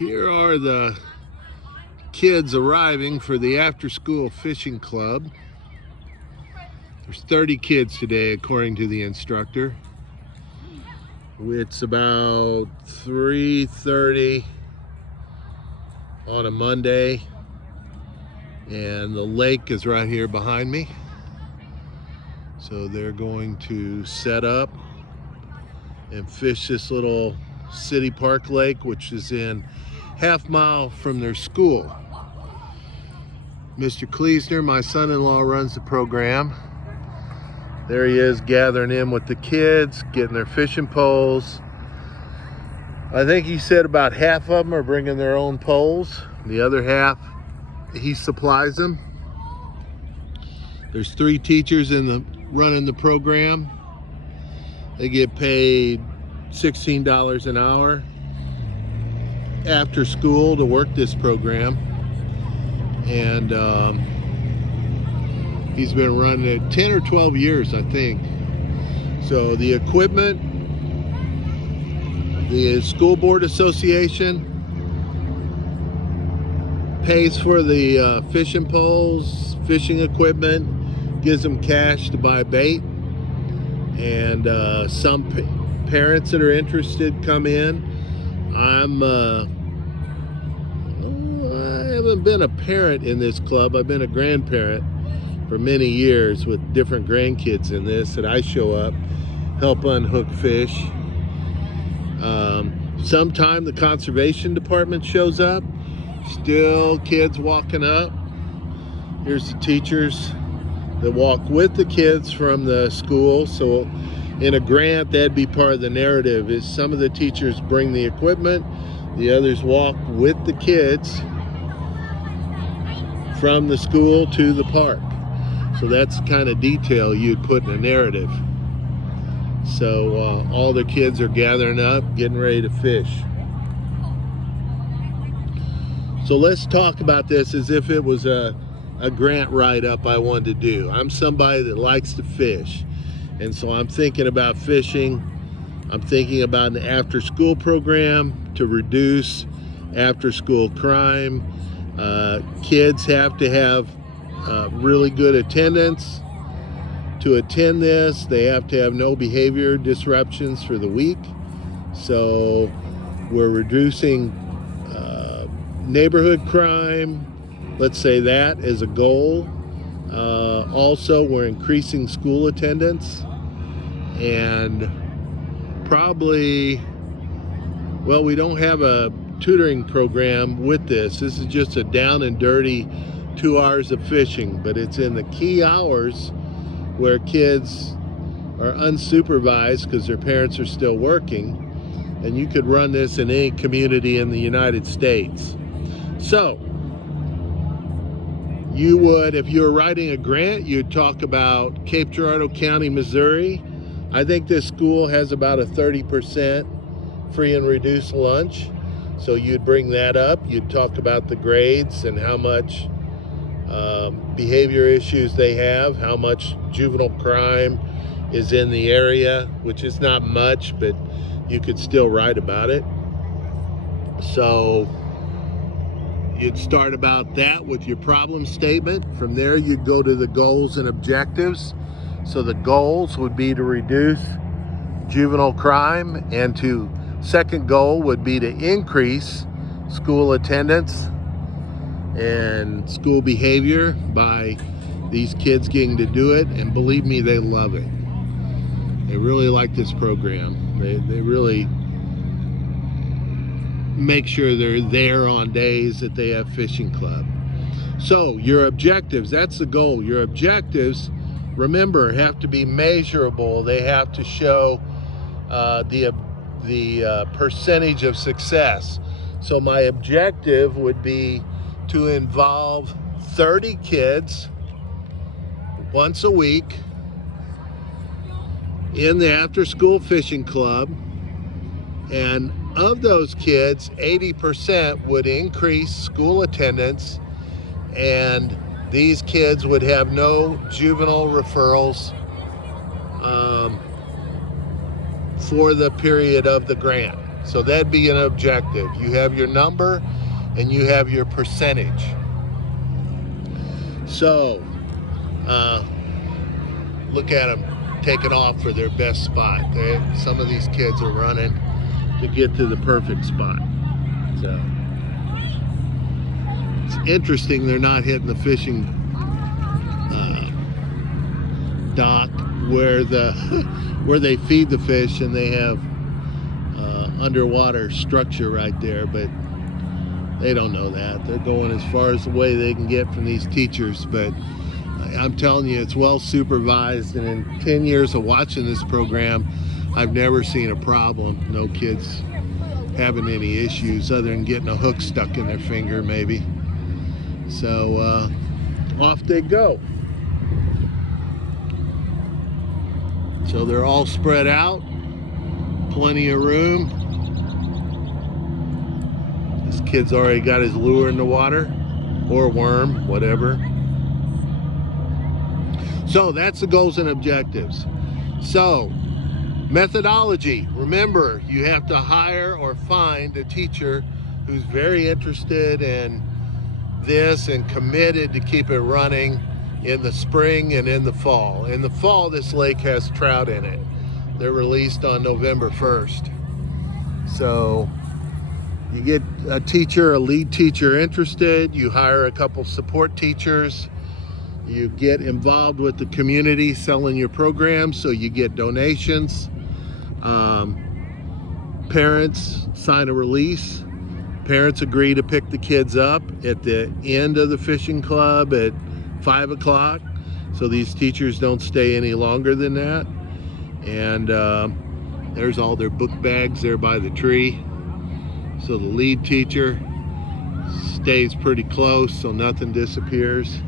Here are the kids arriving for the after-school fishing club. There's 30 kids today, according to the instructor. It's about 3:30 on a Monday, and the lake is right here behind me. So they're going to set up and fish this little city park lake, which is in half-mile from their school. Mr. Kleesner, my son-in-law, runs the program. There he is, gathering in with the kids, getting their fishing poles. I think he said about half of them are bringing their own poles. The other half, he supplies them. There's 3 teachers running the program. They get paid $16 an hour after school to work this program. And he's been running it 10 or 12 years, I think. So the equipment, the school board association pays for the fishing poles, fishing equipment, gives them cash to buy bait, and some parents that are interested come in. I haven't been a parent in this club. I've been a grandparent for many years with different grandkids in this, that I show up, help unhook fish. Sometime the conservation department shows up, still kids walking up. Here's the teachers that walk with the kids from the school. So in a grant, that'd be part of the narrative, is some of the teachers bring the equipment, the others walk with the kids from the school to the park. So that's the kind of detail you'd put in a narrative. So all the kids are gathering up, getting ready to fish. So let's talk about this as if it was a grant write-up I wanted to do. I'm somebody that likes to fish, and so I'm thinking about fishing. I'm thinking about an after-school program to reduce after-school crime. Kids have to have really good attendance to attend this. They have to have no behavior disruptions for the week. So we're reducing neighborhood crime, let's say that as a goal. Also, we're increasing school attendance, and probably, well, we don't have a tutoring program with this. This is just a down and dirty 2 hours of fishing, but it's in the key hours where kids are unsupervised because their parents are still working, and you could run this in any community in the United States. So you would, if you were writing a grant, you'd talk about Cape Girardeau County, Missouri. I think this school has about a 30% free and reduced lunch. So you'd bring that up. You'd talk about the grades and how much behavior issues they have, how much juvenile crime is in the area, which is not much, but you could still write about it. So you'd start about that with your problem statement. From there, you'd go to the goals and objectives. So the goals would be to reduce juvenile crime, and second goal would be to increase school attendance and school behavior by these kids getting to do it. And believe me, they love it. They really like this program. They really make sure they're there on days that they have fishing club. So your objectives, that's the goal. Your objectives, remember, have to be measurable. They have to show the percentage of success. So my objective would be to involve 30 kids once a week in the after-school fishing club, and of those kids, 80% would increase school attendance, and these kids would have no juvenile referrals for the period of the grant. So that'd be an objective. You have your number and you have your percentage. So look at them taking off for their best spot. Some of these kids are running to get to the perfect spot. So it's interesting they're not hitting the fishing dock where they feed the fish, and they have underwater structure right there, but they don't know that. They're going as far as the way they can get from these teachers. But I'm telling you, it's well supervised, and in 10 years of watching this program, I've never seen a problem. No kids having any issues other than getting a hook stuck in their finger maybe. So off they go. So they're all spread out, plenty of room. This kid's already got his lure in the water, or worm, whatever. So that's the goals and objectives. So methodology, remember, you have to hire or find a teacher who's very interested in this and committed to keep it running in the spring and in the fall. In the fall, this lake has trout in it. They're released on November 1st. So you get a teacher, a lead teacher interested, you hire a couple support teachers, you get involved with the community selling your program, so you get donations. Parents sign a release. Parents agree to pick the kids up at the end of the fishing club at 5 o'clock, so these teachers don't stay any longer than that. And there's all their book bags there by the tree. So the lead teacher stays pretty close so nothing disappears.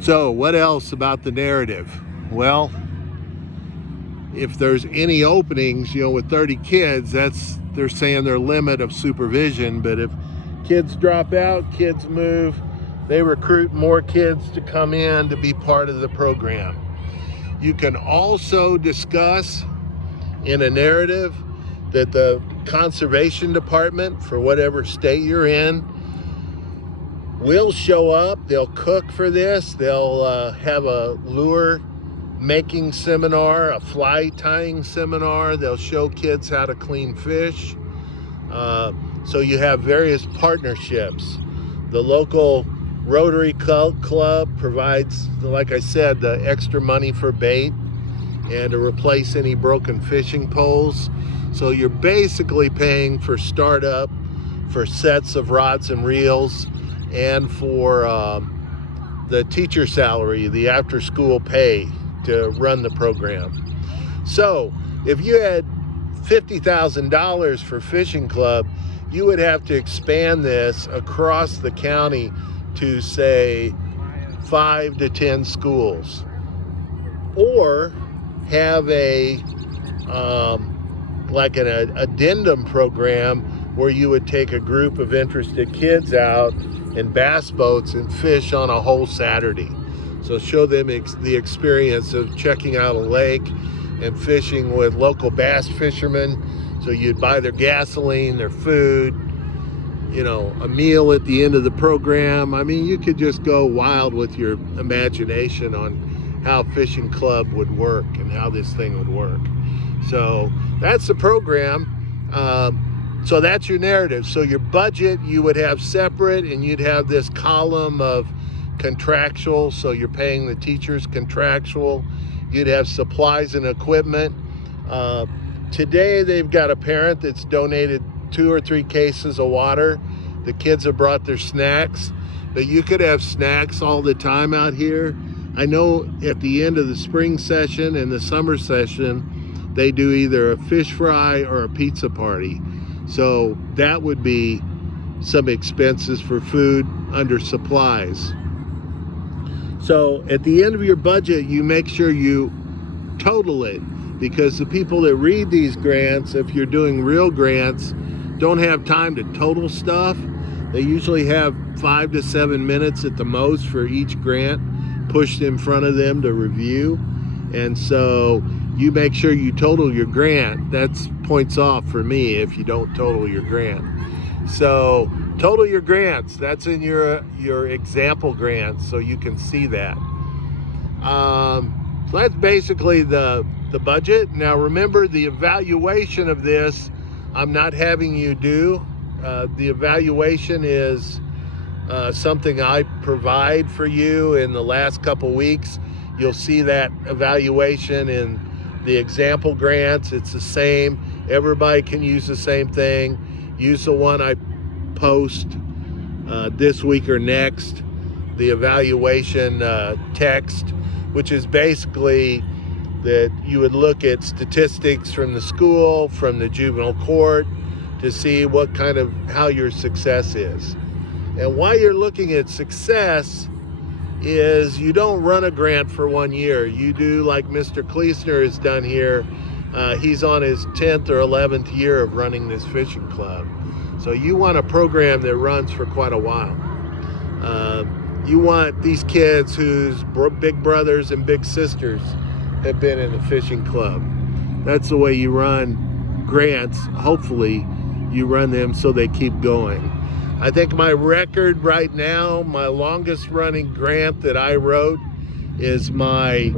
So what else about the narrative? Well, if there's any openings, with 30 kids, that's, they're saying their limit of supervision. But if kids drop out, kids move, they recruit more kids to come in to be part of the program. You can also discuss in a narrative that the conservation department, for whatever state you're in, will show up. They'll cook for this. They'll have a lure making seminar, a fly tying seminar. They'll show kids how to clean fish. So you have various partnerships. The local Rotary Club provides, like I said, the extra money for bait and to replace any broken fishing poles. So you're basically paying for startup, for sets of rods and reels, and for the teacher salary, the after-school pay to run the program. So if you had $50,000 for fishing club, you would have to expand this across the county to, say, 5 to 10 schools, or have a like an addendum program where you would take a group of interested kids out in bass boats and fish on a whole Saturday. So show them the experience of checking out a lake and fishing with local bass fishermen. So you'd buy their gasoline, their food, a meal at the end of the program. I mean, you could just go wild with your imagination on how fishing club would work and how this thing would work. So that's the program. So that's your narrative. So your budget you would have separate, and you'd have this column of contractual. So you're paying the teachers contractual. You'd have supplies and equipment. Today they've got a parent that's donated 2 or 3 cases of water. The kids have brought their snacks, but you could have snacks all the time out here. I know at the end of the spring session and the summer session, they do either a fish fry or a pizza party. So that would be some expenses for food under supplies. So at the end of your budget, you make sure you total it, because the people that read these grants, if you're doing real grants, don't have time to total stuff. They usually have 5 to 7 minutes at the most for each grant pushed in front of them to review. And so you make sure you total your grant. That's points off for me if you don't total your grant. So total your grants. That's in your example grants, so you can see that. So that's basically the budget. Now remember, the evaluation of this, I'm not having you do. The evaluation is something I provide for you in the last couple weeks. You'll see that evaluation in the example grants. It's the same. Everybody can use the same thing. Use the one I post this week or next, the evaluation text, which is basically that you would look at statistics from the school, from the juvenile court, to see what kind of, how your success is. And why you're looking at success is you don't run a grant for 1 year. You do like Mr. Kleesner has done here. He's on his 10th or 11th year of running this fishing club. So you want a program that runs for quite a while. You want these kids whose big brothers and big sisters have been in the fishing club. That's the way you run grants. Hopefully you run them so they keep going. I think my record right now, my longest running grant that I wrote is my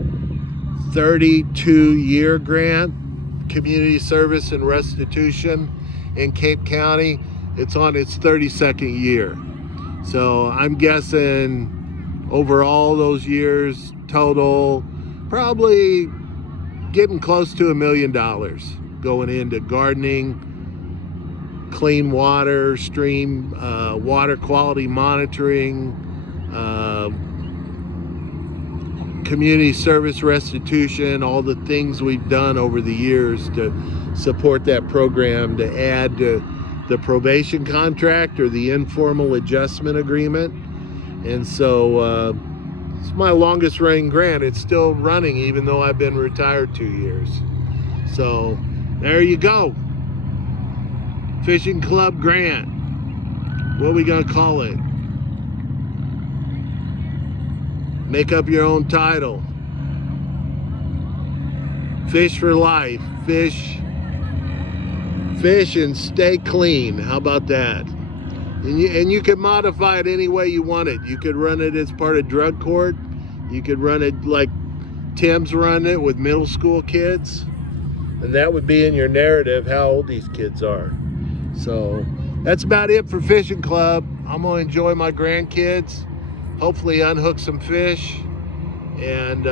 32-year grant, Community Service and Restitution in Cape County. It's on its 32nd year. So I'm guessing over all those years total, probably getting close to $1 million going into gardening, clean water, stream, water quality monitoring, community service restitution, all the things we've done over the years to support that program, to add to the probation contract or the informal adjustment agreement. And so it's my longest running grant. It's still running even though I've been retired 2 years. So there you go. Fishing Club grant. What are we gonna call it? Make up your own title. Fish for life. Fish and stay clean. How about that? And you can modify it any way you want it. You could run it as part of drug court. You could run it like Tim's run it with middle school kids. And that would be in your narrative how old these kids are. So that's about it for Fishing Club. I'm gonna enjoy my grandkids, hopefully unhook some fish, and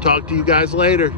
talk to you guys later.